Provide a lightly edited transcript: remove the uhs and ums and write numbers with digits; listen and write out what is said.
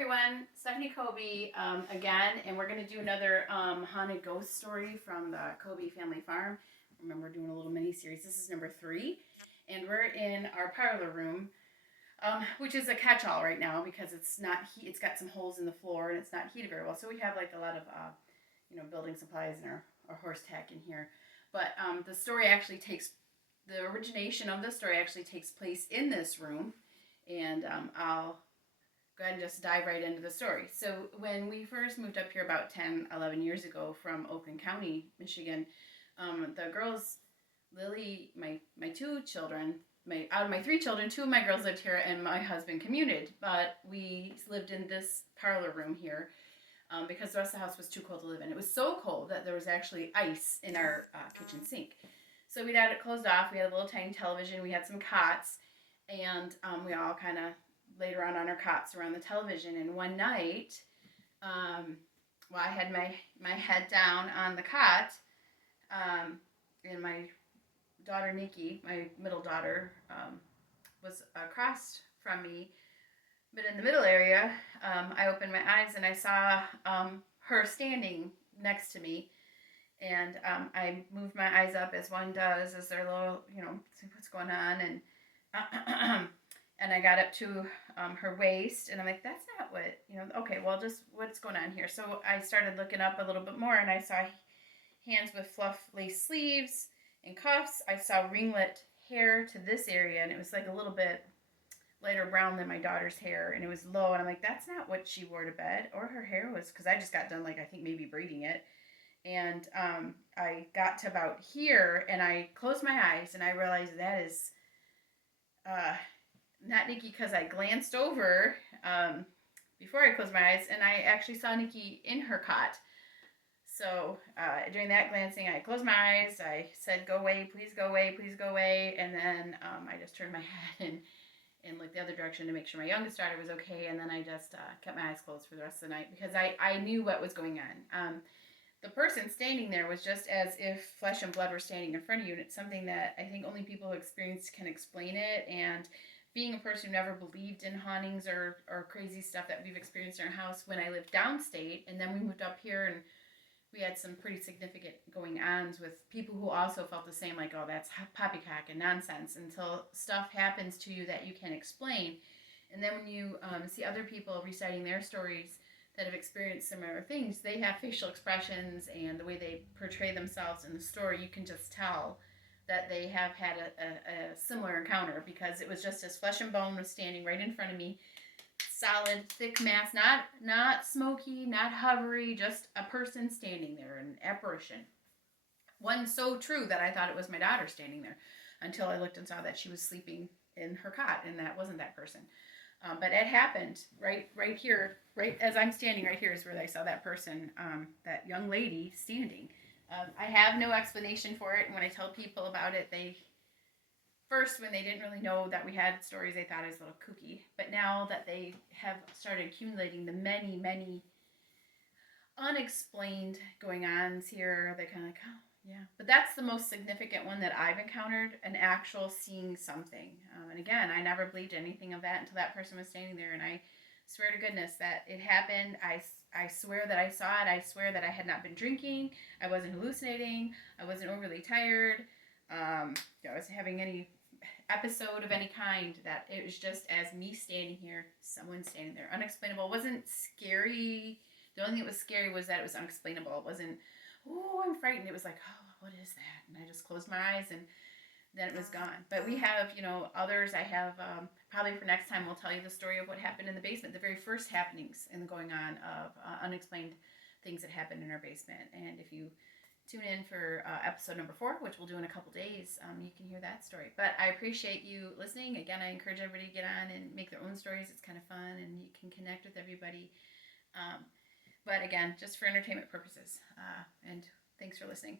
everyone, Stephanie Kobe again, and we're going to do another haunted ghost story from the Kobe family farm. Remember, we're doing a little mini series. This is number 3, and we're in our parlor room, which is a catch-all right now because it's not it's got some holes in the floor and it's not heated very well. So we have like a lot of building supplies and our horse tack in here. But the origination of the story actually takes place in this room, and I'll go ahead and just dive right into the story. So when we first moved up here about 10, 11 years ago from Oakland County, Michigan, the girls, Lily, my 2 children, out of my 3 children, 2 of my girls lived here and my husband commuted. But we lived in this parlor room here because the rest of the house was too cold to live in. It was so cold that there was actually ice in our kitchen sink. So we'd had it closed off. We had a little tiny television. We had some cots. And we all kind of laid around on our cots around the television. And one night, I had my head down on the cot, and my daughter Nikki, my middle daughter, was across from me. But in the middle area, I opened my eyes and I saw her standing next to me. And I moved my eyes up as one does, as they're little, see what's going on. And and I got up to her waist, and I'm like, that's not what, okay, well, just what's going on here? So I started looking up a little bit more, and I saw hands with fluff lace sleeves and cuffs. I saw ringlet hair to this area, and it was like a little bit lighter brown than my daughter's hair, and it was low, and I'm like, that's not what she wore to bed, or her hair was, because I just got done, I think maybe braiding it. And I got to about here, and I closed my eyes, and I realized that is not Nikki, because I glanced over before I closed my eyes, and I actually saw Nikki in her cot. So during that glancing, I closed my eyes. I said, "Go away, please go away, please go away." And then I just turned my head and looked the other direction to make sure my youngest daughter was okay. And then I just kept my eyes closed for the rest of the night because I knew what was going on. The person standing there was just as if flesh and blood were standing in front of you, and it's something that I think only people who experience can explain it. And being a person who never believed in hauntings or crazy stuff that we've experienced in our house, when I lived downstate, and then we moved up here, and we had some pretty significant going-ons with people who also felt the same, like, oh, that's poppycock and nonsense, until stuff happens to you that you can explain. And then when you see other people reciting their stories that have experienced similar things, they have facial expressions and the way they portray themselves in the story, you can just tell that they have had a similar encounter, because it was just as flesh and bone was standing right in front of me, solid, thick mass, not smoky, not hovery, just a person standing there, an apparition. One so true that I thought it was my daughter standing there, until I looked and saw that she was sleeping in her cot, and that wasn't that person. But it happened right here, right as I'm standing right here is where I saw that person, that young lady standing. I have no explanation for it, and when I tell people about it, when they didn't really know that we had stories, they thought it was a little kooky. But now that they have started accumulating the many, many unexplained going-ons here, they're kind of like, oh, yeah. But that's the most significant one that I've encountered, an actual seeing something. And again, I never believed anything of that until that person was standing there, and I swear to goodness that it happened. I swear that I saw it. I swear that I had not been drinking. I wasn't hallucinating. I wasn't overly tired. I wasn't having any episode of any kind. That it was just as me standing here, someone standing there. Unexplainable. It wasn't scary. The only thing that was scary was that it was unexplainable. It wasn't, oh, I'm frightened. It was like, oh, what is that? And I just closed my eyes, and then it was gone. But we have, others. I have, probably for next time, we'll tell you the story of what happened in the basement, the very first happenings and the going on of unexplained things that happened in our basement. And if you tune in for episode number 4, which we'll do in a couple days, you can hear that story. But I appreciate you listening. Again, I encourage everybody to get on and make their own stories. It's kind of fun, and you can connect with everybody. But again, just for entertainment purposes. And thanks for listening.